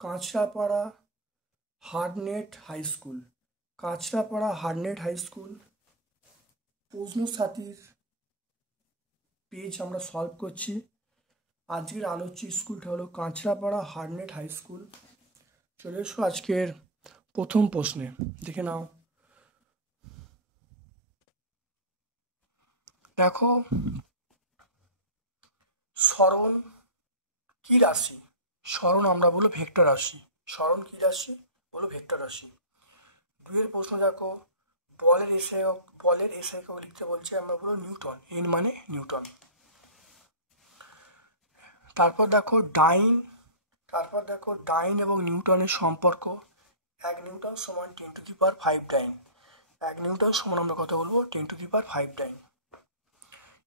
Kanchrapara Harnett high school. Kanchrapara Harnett high school প্রশ্ন সাথীর page আমরা সলভ করছি। আজকের আলোচ্য স্কুলটা হলো কাঁচরাপাড়া হারনেট হাই স্কুল। চলে এসো আজকের প্রথম প্রশ্নে, দেখে নাও। দেখো, সরণ কি রাশি? সরণ আমরা বলবো ভেক্টর রাশি। সরণ কি রাশি? বলো ভেক্টর রাশি। দুইয়ের প্রশ্ন দেখো, বলের এসআই একক লিখতে বলছে, আমরা বলবো নিউটন। এন মানে নিউটন। তারপর দেখো ডাইন এবং নিউটনের সম্পর্ক। 1 নিউটন সমান 10⁵ ডাইন। 1 নিউটন সমান আমরা কথা বলবো 10⁵ ডাইন।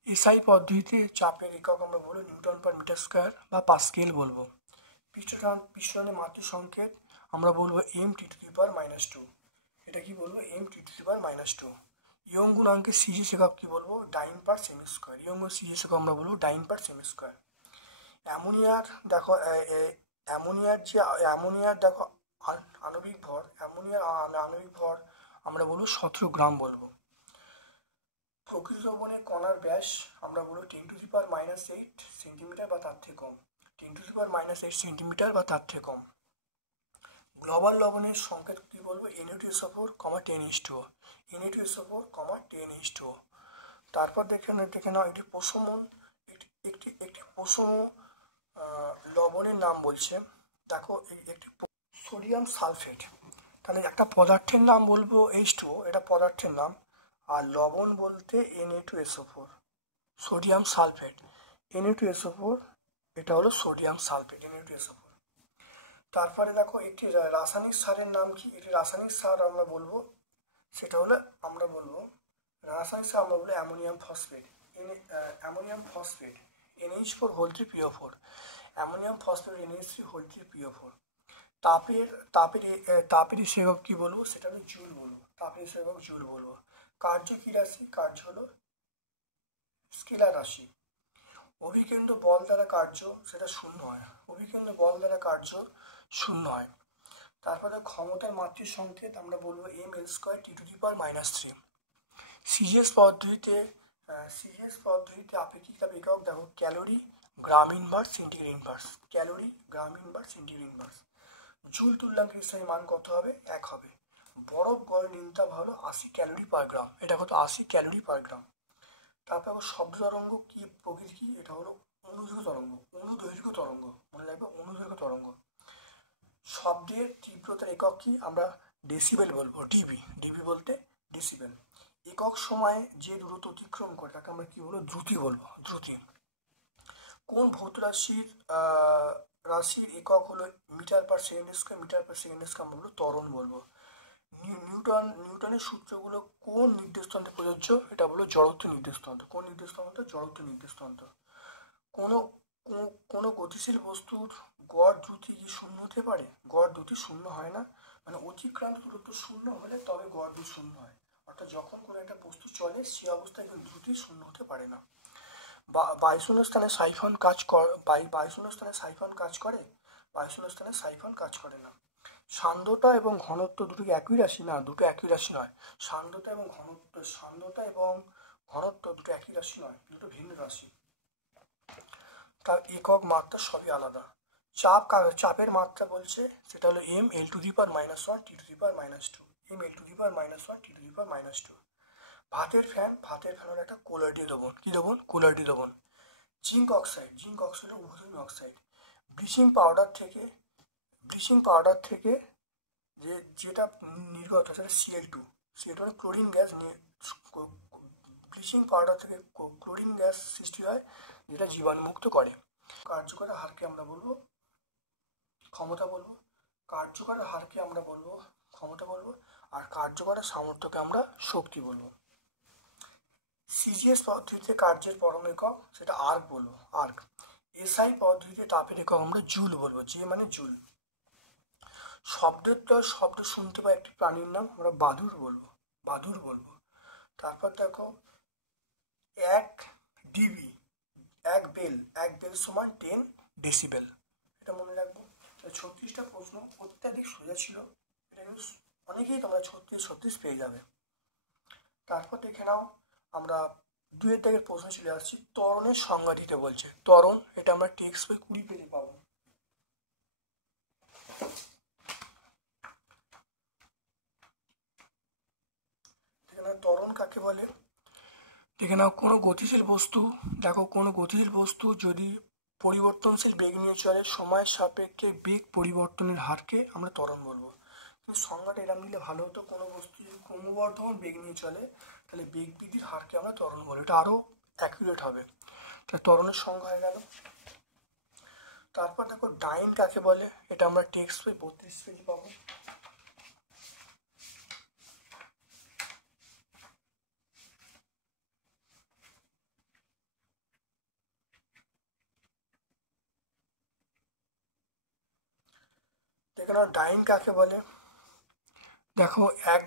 এসআই পদ্ধতিতে চাপের একক আমরা বলবো নিউটন পার মিটার স্কোয়ার বা পাস্কেল বলবো। পৃষ্ঠটানের মাত্রা সংকেত আমরা বলবো m⁻²। এটা কি বলবো? m⁻²। ইয়ং গুণাঙ্কের সিজিএস একক কি বলবো? ডাইন পার সেমি স্কোয়ার। ইয়ং সিজিএস একক আমরা বলবো ডাইন পার সেমি স্কোয়ার। অ্যামোনিয়ার দেখো, অ্যামোনিয়ার দেখো আণবিক ভর আমরা বলবো 17 গ্রাম বলবো। প্রকৃত লবণের কণার ব্যাস আমরা বলবো 10⁻8 সেন্টিমিটার বা তার থেকে কম। 10⁻8 সেন্টিমিটার বা তার থেকে কম। গ্লোবাল লবণের সংকেত কি বলবো? Na2SO4, 10H2O। Na2SO4, 10H2O। তারপর দেখে নাও একটি প্রশম লবণের নাম বলছে। দেখো, একটি সোডিয়াম সালফেট। তাহলে একটা পদার্থের নাম বলবো H2O, এটা পদার্থের নাম। আর লবণ বলতে Na2SO4, সোডিয়াম সালফেট। Na2SO4 এটা হলো সোডিয়াম সালফেট, Na2SO4। তারপরে দেখো, একটি রাসায়নিক সারের নাম কি? এটি রাসায়নিক সার আমরা বলবো, সেটা হলো রাসায়নিক সার আমরা বলবো ammonium phosphate. NH4 ammonium phosphate NH3 তাপের একক কি বলবো? সেটা হলো জুল বলবো। তাপের একক জুল বলবো। কার্য কি রাশি? কার্য হলো স্কেলার রাশি। অভিকেন্দ্র বল দ্বারা কার্য সেটা শূন্য হয়। অভিকেন্দ্র বল দ্বারা কার্য শূন্য হয়। তারপরে ক্ষমতার মাত্রিক সংকেত আমরা বলবো mL² T⁻³ সিজিএস পদ্ধতিতে আপেক্ষিক তাপ একক দেখো, ক্যালোরি, গ্রাম ইনভার্স, সেন্টিগ্রেড ইনভার্স। ক্যালোরি, গ্রাম ইনভার্স, সেন্টিগ্রেড ইনভার্স। জুল তুল্যাঙ্কের স্থায়ী মান কত হবে? 1 হবে। বরফ গড় নির্ণীত হলো 80 ক্যালোরি পার গ্রাম। এটা কত? 80 ক্যালোরি পার গ্রাম। তারপর শব্দ তরঙ্গ কি প্রকৃতি কি? এটা হলো অনুদৈর্ঘ্য তরঙ্গ। মনে রাখবে, অনুদৈর্ঘ্য তরঙ্গ। শব্দের তীব্রতার একক কি? আমরা ডেসিবেল বলবো। ডিবি বলতে ডেসিবেল। একক সময়ে যে দূরত্ব অতিক্রম করে তাকে আমরা কি বলবো? দ্রুতি বলবো, দ্রুতি। কোন ভৌত রাশির একক হলো metre per second square? Metre per second square আমরা বলবো ত্বরণ বলবো। নিউটনের সূত্রগুলো কোন নির্দেশতন্ত্রে প্রযোজ্য? এটা বলো জড়ত্ব নির্দেশতন্ত্র। কোন নির্দেশতন্ত্র? জড়ত্ব নির্দেশতন্ত্র। কোনো গতিশীল বস্তুর গড় দ্রুতি কি শূন্য হতে পারে? গড় দ্রুতি শূন্য হয় না। মানে অতিক্রান্ত দূরত্ব শূন্য হলে তবে গড় দ্রুতি শূন্য হয়। অর্থাৎ যখন কোনো একটা বস্তু চলে সে অবস্থায় কিন্তু দ্রুতি শূন্য হতে পারে না। বায়ুশূন্য স্থানে সাইফন কাজ করে? বায়ুশূন্য স্থানে সাইফন কাজ করে না। সান্দ্রতা এবং ঘনত্ব দুটো একই রাশি? না, দুটো একই রাশি নয়। সান্দ্রতা এবং ঘনত্ব দুটো একই রাশি নয়, দুটো ভিন্ন রাশি। তার একক মাত্রা সবই আলাদা। চাপের মাত্রা বলছে, সেটা হলো mL⁻⁻1 T⁻²। mL⁻⁻1 T⁻²। ভাতের ফ্যান হলো একটা কোলারিটি লবণ। কি লবণ? কোলারিটি লবণ। জিঙ্ক অক্সাইড হলো উভধর্মী অক্সাইড। ব্লিচিং পাউডার থেকে যেটা নির্গত সেটা Cl2 মানে ক্লোরিন গ্যাস। ব্লিচিং পাউডার থেকে ক্লোরিন গ্যাস সৃষ্টি হয়, যেটা জীবাণুমুক্ত করে। কার্যকর হারকে আমরা বলবো ক্ষমতা বলবো। কার্যকর হারকে আমরা বলবো ক্ষমতা বলবো। আর কার্যকর সামর্থ্যকে আমরা শক্তি বলবো। সিজিএস পদ্ধতিতে কার্যের পরম একক সেটা আর্ক বলবো, আর্ক। এসআই পদ্ধতিতে তাপের একক আমরা জুল বলবো, যে মানে জুল। শব্দের তো শব্দ শুনতে পাই একটি প্রাণীর নাম আমরা বাদুড় বলবো, বাদুড় বলবো। তারপর দেখো 1 ডিবি, এক বেল সমান 10 ডেসিবেল, এটা মনে রাখবো। 36টা প্রশ্ন অত্যাধিক সোজা ছিল, এটা কিন্তু অনেকেই তোমরা 36 পেয়ে যাবে। তারপর দেখে নাও আমরা 2 দাগের প্রশ্ন চলে আসছি। ত্বরণের সংজ্ঞা দিতে বলছে। ত্বরণ, এটা আমরা টেক্সট বই 20 পেজে পাবো। দেখে নাও ত্বরণ কাকে বলে। দেখে নাও কোনো গতিশীল বস্তু, দেখো কোনো গতিশীল বস্তু যদি পরিবর্তনশীল বেগ নিয়ে চলে, সময়ের সাপেক্ষে বেগ পরিবর্তনের হারকে আমরা ত্বরণ বলবো। কিন্তু সংজ্ঞাটা এরকম দিলে ভালো হতো, কোনো বস্তু যদি ক্রমবর্ধমান বেগ নিয়ে চলে তাহলে বেগ বৃদ্ধির হারকে আমরা ত্বরণ বলবো, এটা আরও অ্যাকুরেট হবে। তাহলে ত্বরণের সংজ্ঞা হয়ে গেল। তারপর দেখো ডাইন কাকে বলে, এটা আমরা টেক্সট বই 32 পেজে পাবো। দেখে নাও ডাইন কাকে বলে। দেখো 1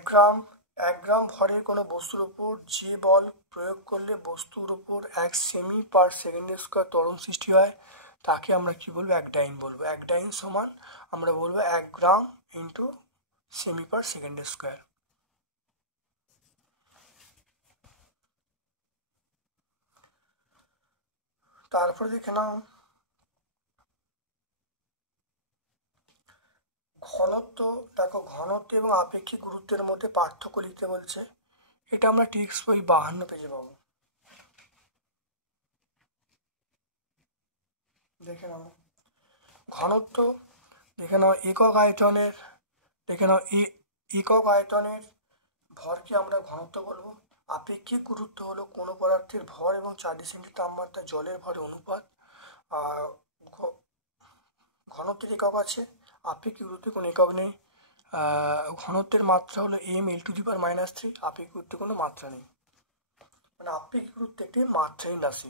গ্রাম ভরের কোনো বস্তুর উপর যে বল প্রয়োগ করলে বস্তুর উপর 1 সেমি পার সেকেন্ড স্কোয়ার ত্বরণ সৃষ্টি হয় তাকে আমরা কি বলবো, 1 ডাইন বলবো। 1 ডাইন সমান আমরা বলবো 1 গ্রাম ইন্টু সেমি পার সেকেন্ড স্কোয়ার। তারপরে দেখে নাও ঘনত্ব। দেখো ঘনত্ব এবং আপেক্ষিক গুরুত্বের মধ্যে পার্থক্য লিখতে বলছে, এটা আমরা টেক্সট বই 52 পেজে পাবো। দেখে নাও ঘনত্ব, দেখে নাও একক আয়তনের, দেখে নাও একক আয়তনের ভরকে আমরা ঘনত্ব বলবো। আপেক্ষিক গুরুত্ব হলো কোনো পদার্থের ভর এবং 4 ডিগ্রি তাপমাত্রা জলের ভরের অনুপাত। আর ঘনত্বের একক আছে, আপেক্ষিক গুরুত্বে কোনো একক নেই। ঘনত্বের মাত্রা হলো m(l⁻³ আপেক্ষিক গুরুত্বে কোনো মাত্রা নেই, মানে আপেক্ষিক গুরুত্ব একটি মাত্রাহীন রাশি।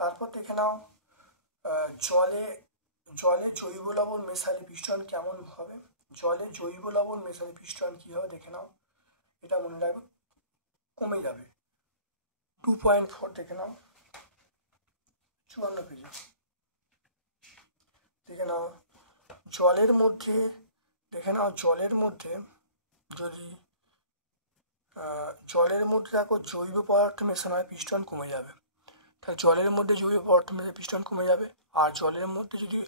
তারপর দেখে নাও জলে জৈব লবণ মেশালে পিস্টন কেমন হবে। জলে জৈব লবণ মেশালে পিস্টন কি হবে দেখে নাও, এটা মনে রাখবে কমে যাবে। 2.4 দেখে নাও 54 পেজে। দেখে নাও জলের মধ্যে, দেখে নাও জলের মধ্যে যদি দেখো জৈব পদার্থ মেশানো হয় পিস্টন কমে যাবে। তাহলে জলের মধ্যে জৈব পদার্থ মেশালে পিস্টন কমে যাবে, আর জলের মধ্যে যদি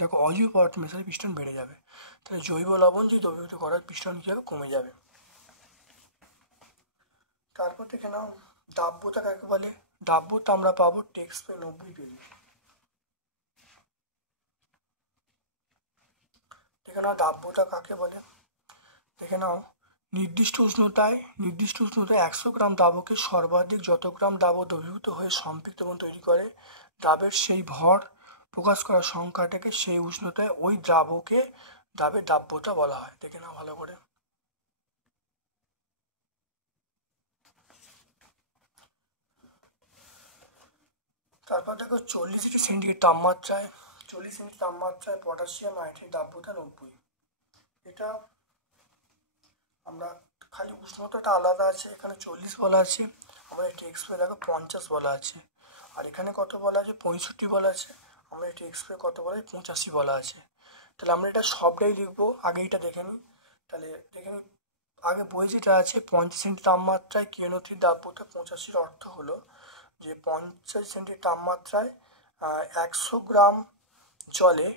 দেখো অজৈব পদার্থ মেশালে পিস্টন বেড়ে যাবে। তাহলে জৈব লবণ যদি দ্রবীভূত করার পিস্টন কী হবে, কমে যাবে। তারপর দেখে নাও দাব্যতা কাকে বলে। দাব্যতা আমরা পাবো টেক্সট বই 90 পেজে। দেখে নাও দাব্যতা কাকে বলে। দেখে নাও নির্দিষ্ট উষ্ণতায় 100 গ্রাম দ্রাবকে সর্বাধিক যত গ্রাম দ্রাবক দ্রবীভূত হয়ে সম্পৃক্ত এবং তৈরি করে দ্রাবের সেই ভর প্রকাশ করার সংখ্যাটাকে সেই উষ্ণতায় ওই দ্রাবের দাব্যতা বলা হয়। দেখে নাও ভালো করে। তারপর দেখো 40 ডিগ্রি সেন্টিগ্রেড তাপমাত্রায় পটাশিয়াম নাইট্রেট দাব্যতা 90। এটা আমরা খালি উষ্ণতাটা আলাদা আছে, এখানে 40 বলা আছে, আমরা টেক্সট বই দেখো 50 বলা আছে, আর এখানে কত বলা আছে 65 বলা আছে, আমরা টেক্সট বই কত বলা আছে 85 বলা আছে। তাহলে আমরা এটা সবটাই লিখবো, আগে এটা দেখে নিই। তাহলে দেখে নিই আগে বই যেটা আছে 50 সেন্টি তাপমাত্রায় কিরণোত্রীর দাব্যতা 85, অর্থ হলো যে 50 সেন্টি তাপমাত্রায় 100 গ্রাম জলে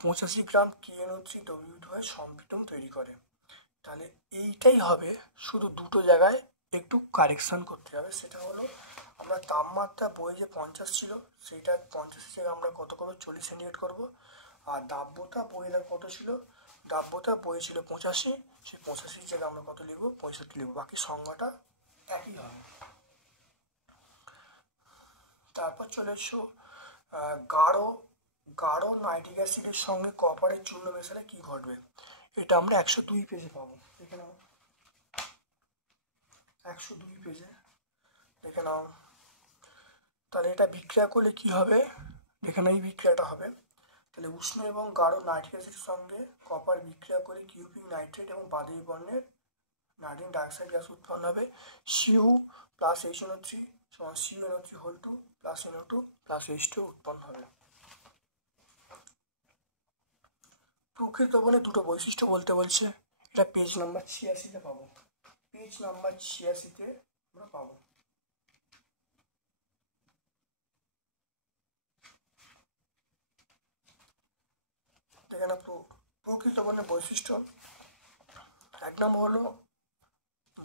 85 গ্রাম কিরণোত্রী দ্রবীভূত হয়ে সম্পৃক্তম তৈরি করে। তাহলে এইটাই হবে, শুধু দুটো জায়গায় একটু কারেকশান করতে হবে। সেটা হলো আমরা তাপমাত্রা বই যে 50 ছিল সেইটা 50 থেকে আমরা কত করবো 40 সেন্টিগ্রেড করবো, আর দাব্যতা বইয়ের কত ছিল, দাব্যতা বই ছিল 85, সেই 85 জায়গায় আমরা কত লিখবো 65 লিখবো, বাকি সংজ্ঞাটা একই হবে। তারপর চলে এসো গাঢ় নাইট্রিক অ্যাসিডের সঙ্গে কপারের চূর্ণ মেশালে কি ঘটবে। এটা আমরা 102 পেজে পাবো। দেখে নাও 102 পেজে দেখে নাও। তাহলে এটা বিক্রিয়া করলে কি হবে, দেখে নাও এই বিক্রিয়াটা হবে। তাহলে উষ্ণ এবং গাঢ় নাইট্রিক অ্যাসিডের সঙ্গে কপার বিক্রিয়া করে কিউপিক নাইট্রেট এবং বাদী বর্ণের নাইট্রোজেন ডাইঅক্সাইড গ্যাস উৎপন্ন হবে। Cu প্লাস HNO3 সমান CuNO3 plus NO2 plus H2 উৎপন্ন হবে। প্রকৃত দ্রবণের দুটো বৈশিষ্ট্য বলতে বলছে, এটা পেজ নাম্বার 86-তে পাবো। পেজ নাম্বার 86-তে আমরা পাবো। দেখে না প্রকৃত দ্রবণের বৈশিষ্ট্য, এক নম্বর হলো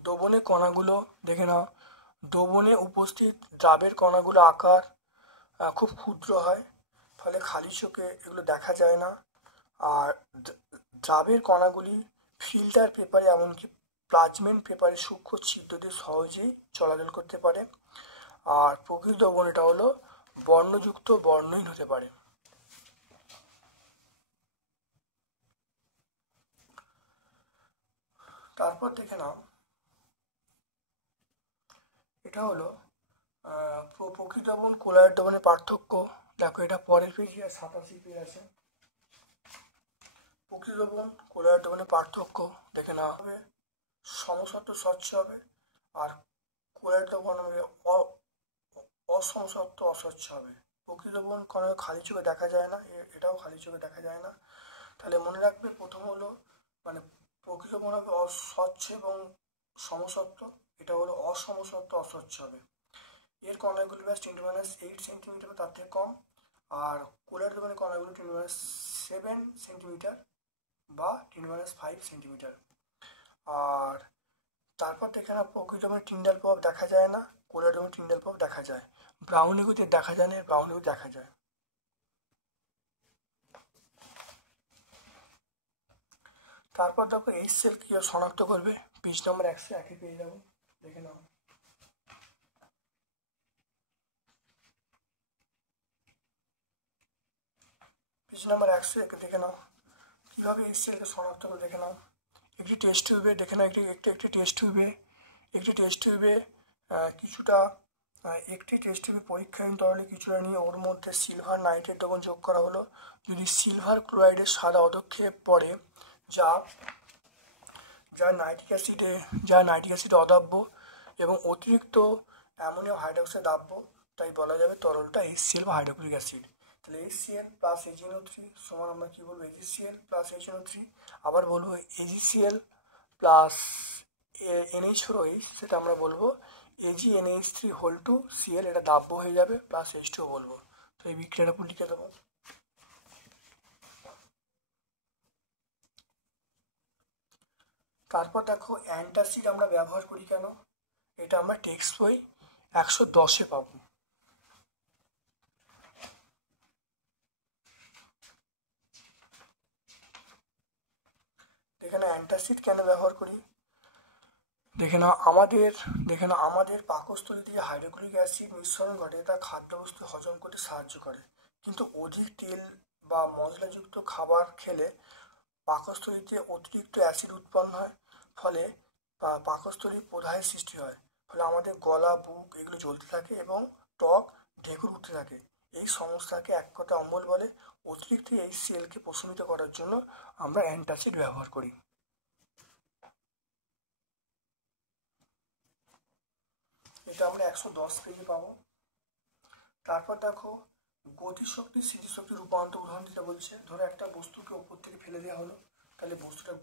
দ্রবণের কণাগুলো, দেখে নাও দ্রবণে উপস্থিত দ্রাবের কণাগুলো আকার খুব ক্ষুদ্র হয়, ফলে খালি চোখে এগুলো দেখা যায় না। আর দ্রাবের কণাগুলি ফিল্টার পেপারে এমনকি প্লাজমেন্ট পেপারে সূক্ষ্ম ছিদ্র দিয়ে সহজেই চলাচল করতে পারে। আর প্রকৃত দ্রবণ এটা হলো বর্ণযুক্ত বর্ণহীন হতে পারে। তারপর দেখে নাও এটা হলো প্রকৃত দ্রবণ ক্লোরাইড দ্রবণের পার্থক্য। দেখো এটা পরের পেজ 87 পেজ আছে। প্রকৃত দ্রবণ ক্লোরাইড দ্রবণের পার্থক্য দেখে নেওয়া হবে, সমসত্ব স্বচ্ছ হবে, আর ক্লোরাইড দ্রবণ হবে অসমসত্ব অস্বচ্ছ হবে। প্রকৃত দ্রবণ কোনো খালি চোখে দেখা যায় না, এটাও খালি চোখে দেখা যায় না। তাহলে মনে রাখবে প্রথম হলো মানে প্রকৃত দ্রবণ হবে অস্বচ্ছ এবং সমসত্ব, এটা হলো অসমসত্ব অস্বচ্ছ হবে। এর কণাগুলি ব্যাস 10⁻8 সেন্টিমিটার তার থেকে কম, আর ক্লোরাইড দ্রবণের কণাগুলো 10⁻7 সেন্টিমিটার বা 10⁻5 সেন্টিমিটার। আর তারপর দেখে না প্রকৃত দ্রবণের টিন্ডাল প্রভাব দেখা যায় না, ক্লোরাইড দ্রবণের টিন্ডাল প্রভাব দেখা যায়। ব্রাউনিগুতে দেখা যায় না, ব্রাউনিগুতে দেখা যায়। তারপর দেখো HCl কি শনাক্ত করবে, পেজ নম্বর 101 পেয়ে যাবো, দেখে নাও। পেজ নাম্বার 101 দেখে নাও কীভাবে HClকে শনাক্ত করে দেখে নাও। একটি টেস্ট টিউবে দেখে নাও, একটি টেস্ট টিউবে কিছুটা একটি টেস্ট টিউবে পরীক্ষাহীন তরলে কিছুটা নিয়ে ওর মধ্যে সিলভার নাইট্রেট দ্রবণ যোগ করা হলো। যদি সিলভার ক্লোরাইডের সাদা অধক্ষেপ পড়ে যা নাইট্রিক অ্যাসিডে অদাব্য এবং অতিরিক্ত অ্যামোনিয়াম হাইড্রক্সাইড দাব্য, তাই বলা যাবে তরলটা HCl বা হাইড্রোক্লোরিক অ্যাসিড। তাহলে HCl প্লাস HNO3 সমান আমরা কী বলবো, AgCl প্লাস HNO3। আবার বলবো AgCl প্লাস NH4OH, সেটা আমরা বলবো AgNH3(Cl), এটা দাব্য হয়ে যাবে, প্লাস H2 বলবো। তো এই বিক্রিয়াটা পুরো লিখে দেবো। তারপর দেখো অ্যান্টাসিড আমরা ব্যবহার করি কেন, এটা আমরা টেক্সট বই 110-এ পাবো। এখানে অ্যান্টাসিড কেন ব্যবহার করি, দেখে নাও আমাদের পাকস্থলী থেকে হাইড্রোক্লোরিক অ্যাসিড নিঃসরণ ঘটে, তা খাদ্যবস্তু হজম করতে সাহায্য করে। কিন্তু অধিক তেল বা মশলাযুক্ত খাবার খেলে পাকস্থলীতে অতিরিক্ত অ্যাসিড উৎপন্ন হয়, ফলে পাকস্থলী প্রদাহের সৃষ্টি হয়, ফলে আমাদের গলা বুক এগুলো জ্বলতে থাকে এবং ত্বক ঢেকুর উঠতে থাকে। এই সমস্যাকে এক কথা অম্বল বলে। অতিরিক্ত HClকে প্রশমিত করার জন্য আমরা অ্যান্টাসিড ব্যবহার করি। এটা আমরা 110 পেজে পাবো। তারপর দেখো গতিশক্তি স্মৃতিশক্তি রূপান্তর উদাহরণ দিতে বলছে। ধরো একটা বস্তুকে ওপর থেকে ফেলে দেওয়া হলো, তাহলে বস্তুটা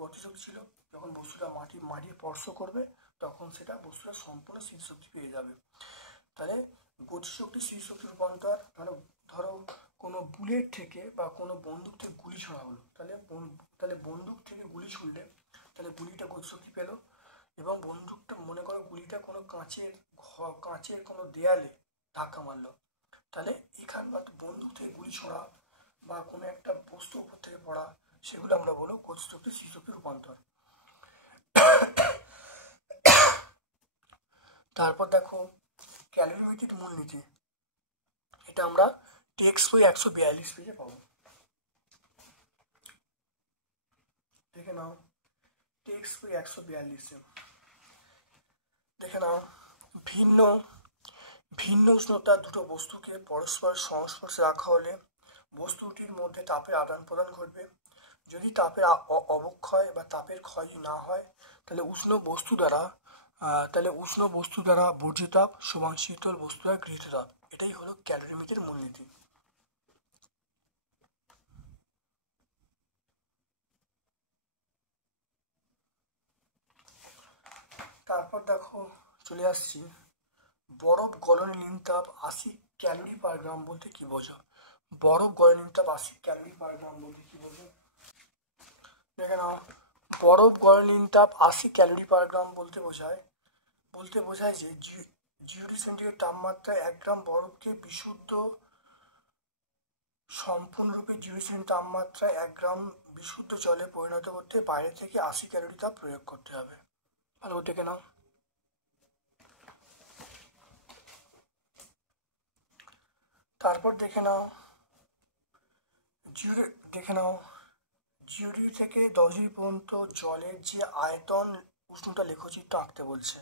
গতিশক্তি ছিল, যখন বস্তুটা মাটি স্পর্শ করবে তখন সেটা বস্তুটা সম্পূর্ণ স্মৃতিশক্তি পেয়ে যাবে। তাহলে গতিশক্তি স্মৃতিশক্তি রূপান্তর, ধরো কোনো বুলেট থেকে বা কোনো বন্দুক থেকে গুলি ছোড়া হলো, তাহলে বন্দুক থেকে গুলি ছুড়লে তাহলে গুলিটা গতিশক্তি পেলো, এবং বন্দুকটা মনে করো গুলিটা কোনো কাঁচের কোনো দেয়ালে ধাক্কা মারলো, তাহলে এখান বন্দুক থেকে গুলি ছোড়া বা কোনো একটা বস্তু উপর থেকে পড়া, সেগুলো আমরা বলবো গতিশক্তি স্মৃতিশক্তি রূপান্তর। তারপর দেখো ক্যালোরিমেট্রিক মূলনীতি, এটা আমরা টেক্সট বই 142 পেজে পাবো। দেখে নাও টেক্সট বই 142-এ। দেখে নাও, ভিন্ন ভিন্ন উষ্ণতার দুটো বস্তুকে পরস্পরের সংস্পর্শে রাখা হলে বস্তুটির মধ্যে তাপের আদান প্রদান ঘটবে। যদি তাপের অবক্ষয় বা তাপের ক্ষয় না হয় তাহলে উষ্ণ বস্তু দ্বারা বর্জিত তাপ সমান শীতল বস্তু দ্বারা গৃহীত তাপ। এটাই হলো ক্যালোরিমিটারের মূলনীতি। তারপর দেখো চলে আসছি, বরফ গলনের তাপ 80 ক্যালোরি পার গ্রাম বলতে কি বোঝো? বরফ গলনের তাপ 80 ক্যালোরি পার গ্রাম বলতে কি বোঝো? দেখে নাও, বরফ গলনের তাপ 80 ক্যালোরি পার গ্রাম বলতে বোঝায় যে 0 ডিগ্রি সেন্টিগ্রেড তাপমাত্রায় 1 গ্রাম বরফকে সম্পূর্ণরূপে 0 ডিগ্রি সেন্টিগ্রেড তাপমাত্রায় 1 গ্রাম বিশুদ্ধ জলে পরিণত করতে বাইরে থেকে 80 ক্যালোরি তাপ প্রয়োগ করতে হবে। ভালো করে দেখে নাও। তারপর দেখে নাও 0 ডিগ্রি থেকে 10 ডিগ্রি পর্যন্ত জলের যে আয়তন উষ্ণতা লেখচিত্র আঁকতে বলছে।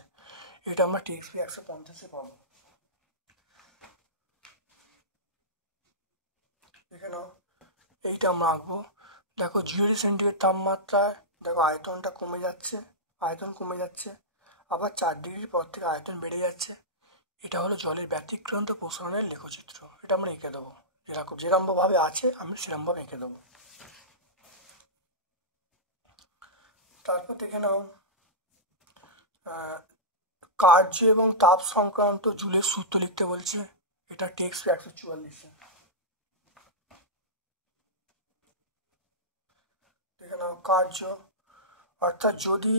এটা আমরা টেক্সট বই 150-এ পাবো। দেখে নাও, এইটা আমরা আঁকবো। দেখো 0 ডিগ্রি সেন্টিগ্রেড তাপমাত্রায় দেখো আয়তন কমে যাচ্ছে, আবার 4 ডিগ্রির পর থেকে আয়তন বেড়ে যাচ্ছে। এটা হলো জলের ব্যতিক্রান্ত প্রসারণের লেখচিত্র। এটা আমরা এঁকে দেবো, যেরকমভাবে আছে আমি সেরকমভাবে এঁকে দেবো। তারপর দেখে নাও, কার্য এবং তাপ সংক্রান্ত জুলের সূত্র লিখতে বলছে। এটা টেক্সট 144-এ। দেখে নাও, কার্য অর্থাৎ যদি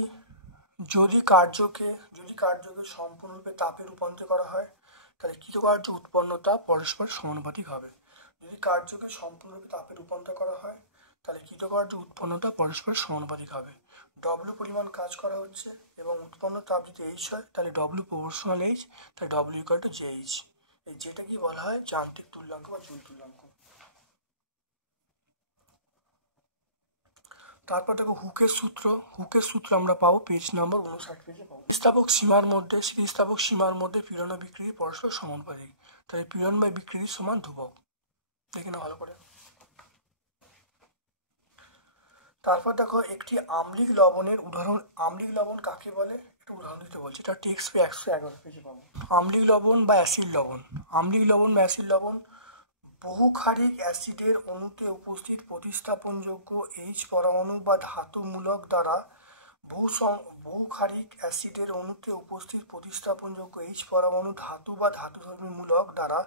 কার্যকে সম্পূর্ণরূপে তাপে রূপান্তর করা হয় তাহলে কৃতকার্য উৎপন্ন তাপ পরস্পর সমানুপাতিক হবে। যদি কার্যকে সম্পূর্ণরূপে তাপে রূপান্তর করা হয় তাহলে কৃতকার্য উৎপন্ন তাপ পরস্পর সমানুপাতিক হবে। ডব্লিউ পরিমাণ কাজ করা হচ্ছে এবং উৎপন্ন তাপ যদি এইচ হয় তাহলে ডব্লিউ প্রপোর্শনাল এইচ, তাহলে W equal to J H. যেটা কি বলা হয় যান্ত্রিক তুল্যাঙ্ক বা জুল তুল্যাঙ্ক। তারপর দেখো হুকের সূত্র আমরা পাবো পেজ নাম্বার 59 পেজে পাবো। স্থিতিস্থাপক সীমার মধ্যে পীড়ন ও বিকৃতি পরস্পর সমানুপাতিক, তাহলে পীড়ন বাই বিকৃতি সমান ধ্রুবক। দেখে না ভালো করে। তারপর দেখো একটি আম্লিক লবণ কাকে বলে একটু উদাহরণ দিতে বলছি। এটা টেক্সট 111 পেজে পাবো। আম্লিক লবণ বা অ্যাসিড লবণ বহু ক্ষারিক অ্যাসিডের অণুতে উপস্থিত প্রতিস্থাপনযোগ্য এইচ পরমাণু বা ধাতুমূলক দ্বারা বহু ক্ষারিক অ্যাসিডের অণুতে উপস্থিত প্রতিস্থাপনযোগ্য এইচ পরমাণু ধাতু বা ধাতুধর্মীমূলক দ্বারা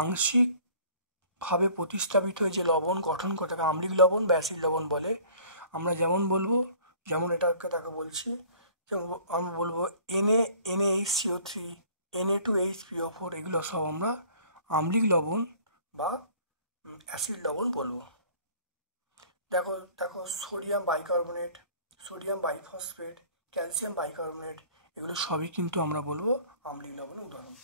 আংশিকভাবে প্রতিস্থাপিত হয়ে যে লবণ গঠন করে তাকে আম্লিক লবণ বা অ্যাসিড লবণ বলে। আমরা যেমন তাকে বলছি, আমরা বলবো NaHCO3, Na2HPO4, এগুলো সব আমরা আম্লিক লবণ বা অ্যাসিড লবণ বলবো। দেখো sodium bicarbonate, sodium biphosphate, calcium bicarbonate, এগুলো সবই কিন্তু আমরা বলবো আম্লিক লবণের উদাহরণ।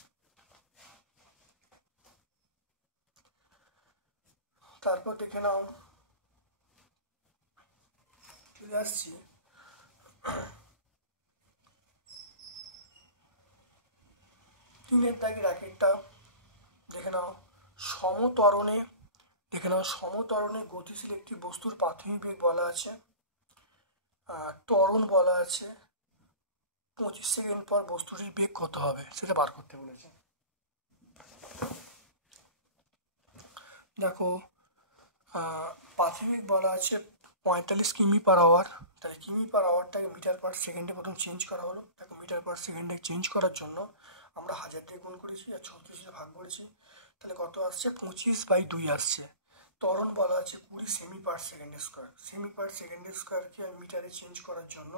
তারপর দেখে নাও, চলে আসছি তিনের দাগের রাকেটটা। দেখে নাও, সমতরণে গতিশীল একটি বস্তুর প্রাথমিক বেগ বলা আছে, ত্বরণ বলা আছে, 25 সেকেন্ড পর বস্তুটির বেগ কত হবে সেটা বার করতে বলেছে। দেখো প্রাথমিক বলা আছে 45 কিমি পার আওয়ার, তাহলে কিমি পার আওয়ারটাকে মিটার পার সেকেন্ডে প্রথম চেঞ্জ করা হলো। দেখো মিটার পার সেকেন্ডে চেঞ্জ করার জন্য আমরা 1000 দিয়ে গুণ করেছি আর 36 দিয়ে ভাগ করেছি, তাহলে কত আসছে 25/2 আসছে। ত্বরণ বলা আছে 20 সেমি পার সেকেন্ড স্কোয়ারকে মিটারে চেঞ্জ করার জন্য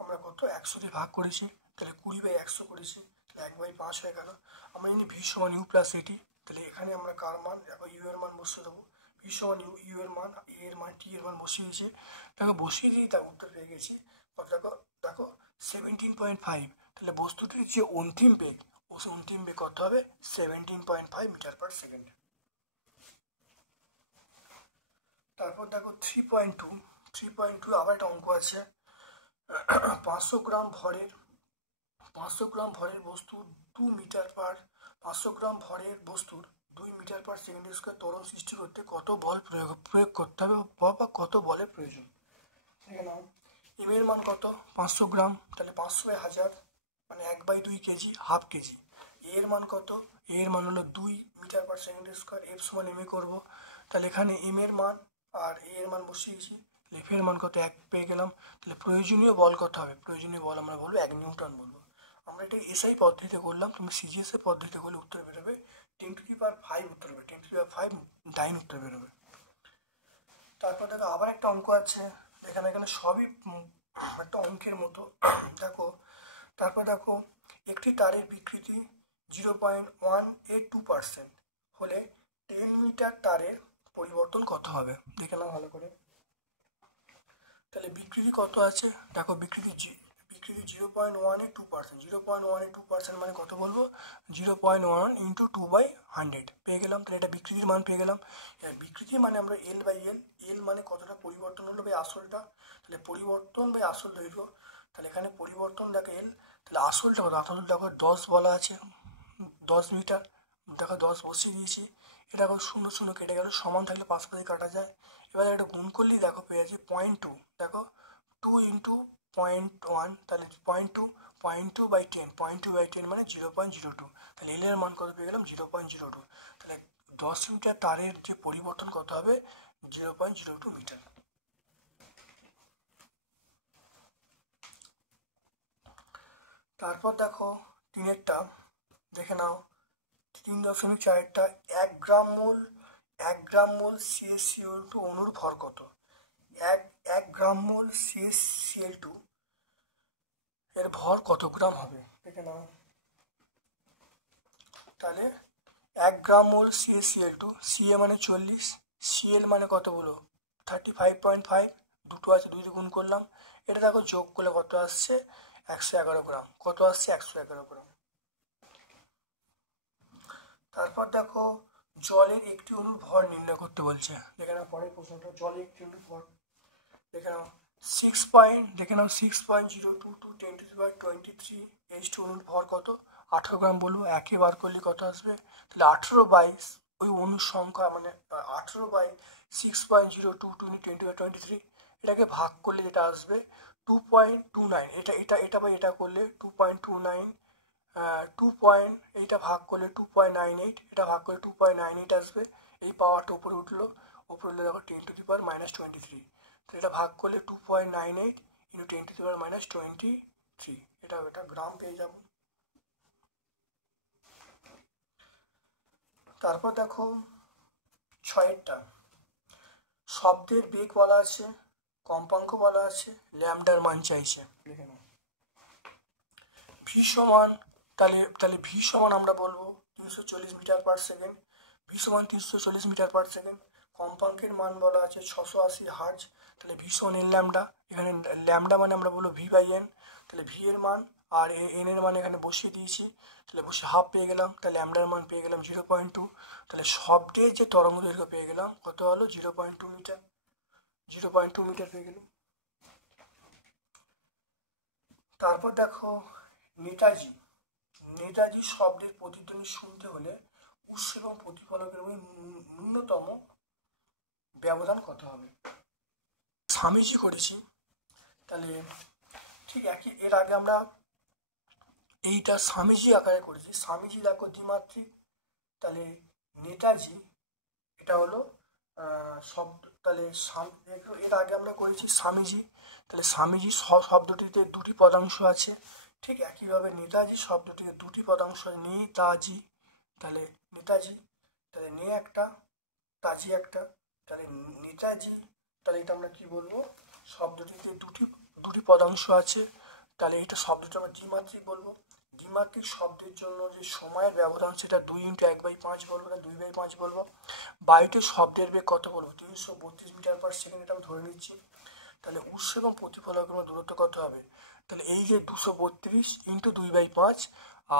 আমরা কত 100 দিয়ে ভাগ করেছি, তাহলে 20/100 করেছি, তাহলে 1/5 হয়ে গেল। আমরা জানি ভি সমান ইউ প্লাস এটি, তাহলে এখানে আমরা কার মান ইউ এর মান বসিয়ে দেবো। ভি সমান ইউ এর মান, এ এর মান, টি এর মান বসিয়েছি, দেখো বসিয়ে দিয়ে তার উত্তর পেয়ে গেছি কত। দেখো 17.5, তাহলে বস্তুটির যে অন্তিম বেগ কত হবে 17.5 মিটার পার সেকেন্ড। তারপর দেখো 3.2 আবার একটা অঙ্ক আছে। 500 গ্রাম ভরের 500 গ্রাম ভরের বস্তুর 2 মিটার পার 500 গ্রাম ভরের বস্তুর 2 মিটার পার সেকেন্ড স্কোয়ার ত্বরণ সৃষ্টি করতে কত বল প্রয়োগ করতে হবে বা কত বলের প্রয়োজন। দেখে নাও, এম এর মান কত, 500 গ্রাম, তাহলে 500/1000 মানে 1/2 কেজি, হাফ কেজি। এর মান কত, এর মান হলো 2 metre per second square, F সমান এম এ করবো। তাহলে এখানে এম এর মান আর এর মান বসিয়েছি, এফ এর মান কত 1 পেয়ে গেলাম। তাহলে প্রয়োজনীয় বল কত হবে, প্রয়োজনীয় বল আমরা বলবো 1 নিউটন বলবো। আমরা এটা এসআই পদ্ধতিতে করলাম, তুমি সিজিএস এর পদ্ধতিতে করলে উত্তর বেরোবে 10⁵ উত্তর বেরোবে, 10⁵ ডাইন উত্তর বেরোবে। তারপর দেখো আবার একটা অঙ্ক আছে, এখানে সবই একটা অঙ্কের মতো। দেখো, তারপর দেখো একটি তারের বিকৃতি 0.182% হলে 10 মিটার তারের পরিবর্তন কত হবে, দেখে নাও ভালো করে। তাহলে বিকৃতি কত আছে, দেখো বিকৃতি 0.182%, 0.182% মানে কত বলবো, 0.1 × 2/100 পেয়ে গেলাম। তাহলে এটা বিকৃতির মান পেয়ে গেলাম। বিকৃতি মানে আমরা এল মানে কতটা পরিবর্তন হলো বাই আসলটা, তাহলে পরিবর্তন বাই আসল দৈর্ঘ্য। তাহলে এখানে পরিবর্তন দেখো এল, তাহলে আসলটা কত, আসল দেখো 10 বলা আছে, 10 মিটার, দেখো 10 বসিয়ে দিয়েছি। এটা দেখো 0 0 কেটে গেল, সমান থাকলে পাশাপাশি কাটা যায়। এবার এটা গুণ করলেই দেখো পেয়ে যাচ্ছি 0.2, দেখো 2 × 0.1, তাহলে 0.2, 0.2/10, 0.2/10 মানে 0.02। তাহলে এল এর মান কত পেয়ে গেলাম, 0.02। তাহলে 10 মিটার তারের যে পরিবর্তন কত হবে, 0.02 মিটার। তারপর দেখো তিনেরটা দেখে নাও, 3.4টা 1 গ্রাম মোল CaCl2 অণুর ভর কত, 1 গ্রাম মোল CaCl2 এর ভর কত গ্রাম হবে, দেখে নাও। তাহলে 1 গ্রাম মোল CaCl2, Ca মানে 40, Cl মানে কত বলো 35.5, দুটো আছে, 2 দিয়ে গুণ করলাম। এটা দেখো যোগ করলে কত আসছে, 111 গ্রাম, কত আসছে 111 গ্রাম। তারপর দেখো জলের একটি অণুর ভর নির্ণয় করতে বলছে, দেখে নাও পরের প্রশ্নটা, জলের একটি অণুর ভর দেখে নাও 6.02 × 10⁻23 H2 অণুর ভর কত, 18 গ্রাম বলবো। একে বার করলে কত আসবে, তাহলে 18/, ওই অণুর সংখ্যা মানে 18/6.02 × 10⁻23, এটাকে ভাগ করলে যেটা আসবে 2.29, এটা বা এটা করলে 2.29, এইটা ভাগ করলে 2.98, এটা ভাগ করলে 2.98 আসবে। এই পাওয়ারটা উপরে উঠলো দেখো 10⁻23, তো এটা ভাগ করলে 2.98 × 10⁻23, এটা গ্রাম পেয়ে যাব। তারপর দেখো 6টা শব্দের বেগ বলা আছে, কম্পাঙ্ক বলা আছে, ল্যামডার মান চাইছে, দেখে নাও। ভি সমান, তাহলে ভি সমান আমরা বলবো 340 মিটার পার সেকেন্ড, ভি সমান 340 মিটার পার সেকেন্ড। কম্পাঙ্কের মান বলা আছে 680 হার্জ, তাহলে ভি সমান এন ল্যামডা, এখানে ল্যামডা মানে আমরা বলবো V/N, তাহলে ভি এর মান আর এন এর মান এখানে বসিয়ে দিয়েছি, তাহলে বসে হাফ পেয়ে গেলাম, তাহলে ল্যামডার মান পেয়ে গেলাম 0.2, তাহলে শব্দের যে তরঙ্গ দৈর্ঘ্য পেয়ে গেলাম কত হলো 0.2 মিটার, 0.2 মিটার পেয়ে গেলাম। তারপর দেখো নেতাজি শব্দের প্রতিধ্বনি শুনতে হলে উৎস এবং প্রতিফলকের ন্যূনতম ব্যবধান কত হবে। স্বামীজি করেছি, তাহলে ঠিক একই, এর আগে আমরা এইটা স্বামীজি আকারে করেছি, স্বামীজি দেখো দ্বিমাত্রিক, তাহলে নেতাজি এটা হলো শব্দ, তাহলে এর আগে আমরা করেছি স্বামীজি, তাহলে স্বামীজি শব্দটিতে দুটি পদাংশ আছে, ঠিক একইভাবে নেতাজি শব্দটিতে দুটি পদাংশ, নেতাজি, তাহলে নেতাজি, তাহলে নে একটা, তাজি একটা, তাহলে নেতাজি, তাহলে এটা আমরা কি বলবো, শব্দটিতে দুটি পদাংশ আছে, তাহলে এটা শব্দটা আমরা দ্বিমাত্রিক বলবো। দ্বিমাত্রিক শব্দের জন্য যে সময়ের ব্যবধান সেটা 2 × 1/5 বলবো না 2/5 বলবো। বায়ুতে শব্দের বেগ কত বলবো, 332 মিটার পার সেকেন্ড, এটা আমি ধরে নিচ্ছি। তাহলে উৎস এবং প্রতিফলকের দূরত্ব কত হবে, তাহলে এই যে 232 × 2/5,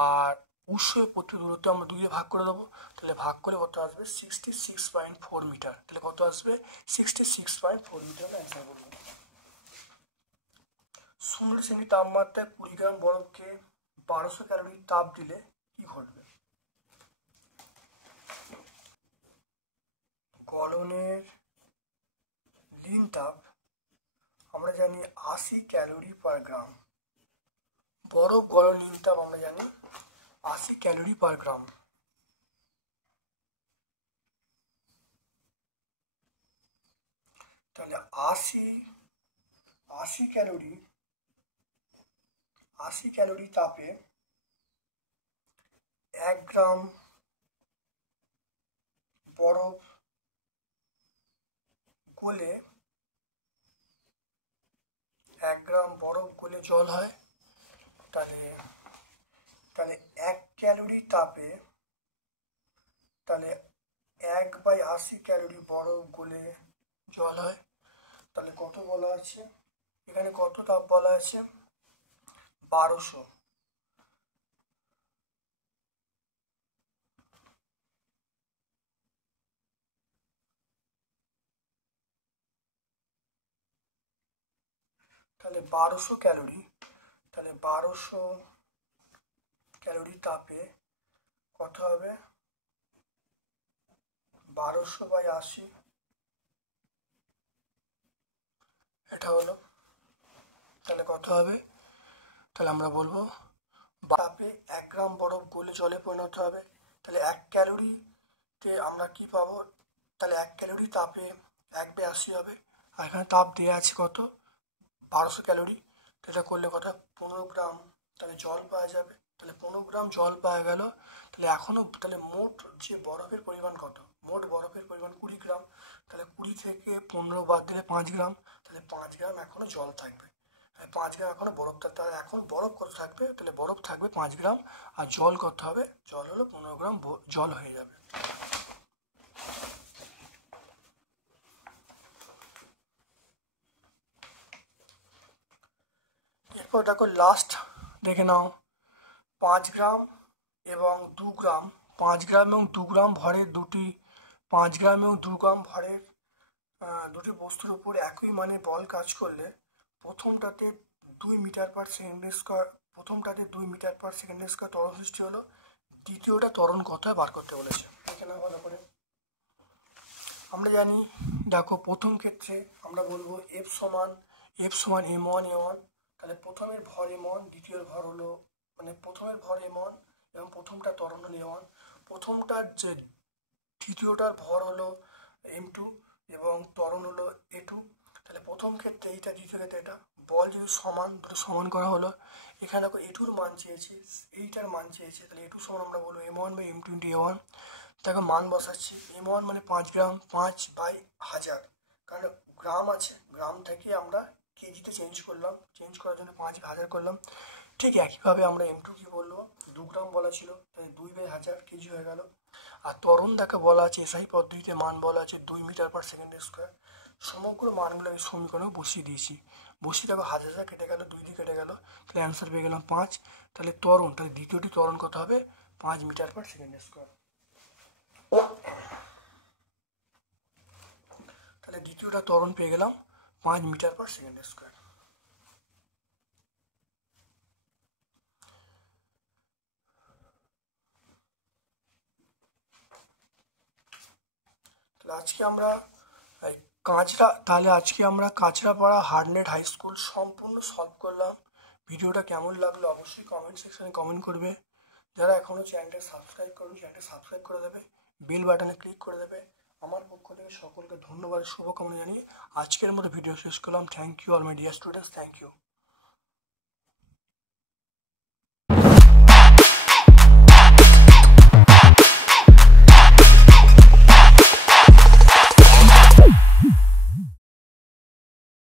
আর উৎস প্রতি দূরত্ব আমরা 2 ভাগ করে দেবো, তাহলে ভাগ করে কত আসবে 66.4 মিটার, তাহলে কত আসবে 66.4 মিটার অ্যান্সার বলবো। 0 সেমি তাপমাত্রায় 20 গ্রাম বরফকে 1200 ক্যালোরি তাপ দিলে কি ঘটবে? গলনের লিন তাপ আমরা জানি 80 ক্যালোরি পার গ্রাম। বরফ গলন লিন তাপ আমরা জানি 80 ক্যালোরি পার গ্রাম। তাহলে 80 ক্যালোরি তাপে 1 গ্রাম বরফ গলে 1 গ্রাম বরফ গলে জল হয়। তাহলে 1 ক্যালোরি তাপে তাহলে 1/80 ক্যালোরি বরফ গলে জল হয়। তাহলে কত বলা আছে এখানে? কত তাপ বলা আছে? 1200। তাহলে 1200 ক্যালোরি, তাহলে 1200 ক্যালোরি তাপে কত হবে? 1200/80, এটা হলো। তাহলে কত হবে? তাহলে আমরা বলবো তাপে 1 গ্রাম বরফ গলে জলে পরিণত হবে। তাহলে 1 ক্যালোরিতে আমরা কি পাবো? তাহলে 1 ক্যালোরি তাপে 1/80 হবে। আর এখানে তাপ দেওয়া আছে কত? 1200 ক্যালোরি। এটা করলে কত? 15 গ্রাম তাহলে জল পাওয়া যাবে। তাহলে 15 গ্রাম জল পাওয়া গেল। তাহলে এখনও তাহলে মোট যে বরফের পরিমাণ কত? মোট বরফের পরিমাণ 20 গ্রাম। তাহলে 20 থেকে 15 বাদ দিলে 5 গ্রাম। তাহলে 5 গ্রাম এখনও জল থাকবে। 5 গ্রাম এখনও বরফ থাকতে হবে। এখন বরফ কত থাকবে? তাহলে বরফ থাকবে 5 গ্রাম, আর জল কত হবে? জল হলো 15 গ্রাম জল হয়ে যাবে। এরপর দেখো লাস্ট দেখে নাও, 5 গ্রাম এবং 2 গ্রাম, 5 গ্রাম এবং 2 গ্রাম ভরের 5 গ্রাম এবং 2 গ্রাম ভরের দুটি বস্তুর উপর একই মানে বল কাজ করলে প্রথমটাতে 2 মিটার/সেকেন্ড স্কয়ার ত্বরণ সৃষ্টি হলো। দ্বিতীয়টা ত্বরণ কত হয় বার করতে বলেছে। এখানে ভালো করে আমরা জানি, দেখো প্রথম ক্ষেত্রে আমরা বলবো F সমান m1a1। তাহলে প্রথমের ভর m1, দ্বিতীয় ভর হলো প্রথমের ভর m1 এবং প্রথমটা ত্বরণ হলো a1। প্রথমটার যে দ্বিতীয়টার ভর হলো m2 এবং ত্বরণ হলো a2। তাহলে প্রথম ক্ষেত্রে এইটা, দ্বিতীয় ক্ষেত্রে এটা। বল যদি দুটো সমান করা হলো। এখানে দেখো a2-র মান চেয়েছে, এইটার মান চেয়েছে। তাহলে a2 সমান আমরা বলবো m1/m2 × a1। দেখো মান বসাচ্ছি। m1 মানে 5 গ্রাম, 5/1000, কারণ গ্রাম আছে, গ্রাম থেকে আমরা কেজিতে চেঞ্জ করলাম, চেঞ্জ করার জন্য 5/1000 করলাম। ঠিক একইভাবে আমরা m2 কি বলবো? 2 গ্রাম বলা ছিল, তাই 2/1000 কেজি হয়ে গেল। আর ত্বরণ দেখে বলা আছে এসআই পদ্ধতিতে, মান বলা আছে 2 মিটার/সেকেন্ড স্কয়ার। সমগ্র মানগুলো আমি সমীকরণে বসিয়ে দিয়েছি। বসিয়ে দেখো 1000 কেটে গেল, 2 দিয়ে কেটে গেল, তাহলে অ্যান্সার পেয়ে গেলাম 5। তাহলে দ্বিতীয়টি ত্বরণ কত হবে? 5 মিটার/সেকেন্ড স্কয়ার। তাহলে দ্বিতীয়টা ত্বরণ পেয়ে গেলাম 5 মিটার/সেকেন্ড স্কয়ার। আজকে আমরা কাঁচরাপাড়া হার্ডনেট হাই স্কুল সম্পূর্ণ সলভ করলাম। ভিডিওটা কেমন লাগলো অবশ্যই কমেন্ট সেকশনে কমেন্ট করবে। যারা এখনও চ্যানেলটা সাবস্ক্রাইব করুন, চ্যানেলটা সাবস্ক্রাইব করে দেবে, বেল বাটনে ক্লিক করে দেবে। আমার পক্ষ থেকে সকলকে ধন্যবাদ, শুভকামনা জানিয়ে আজকের মতো ভিডিও শেষ করলাম। Thank you all my dear students, thank you.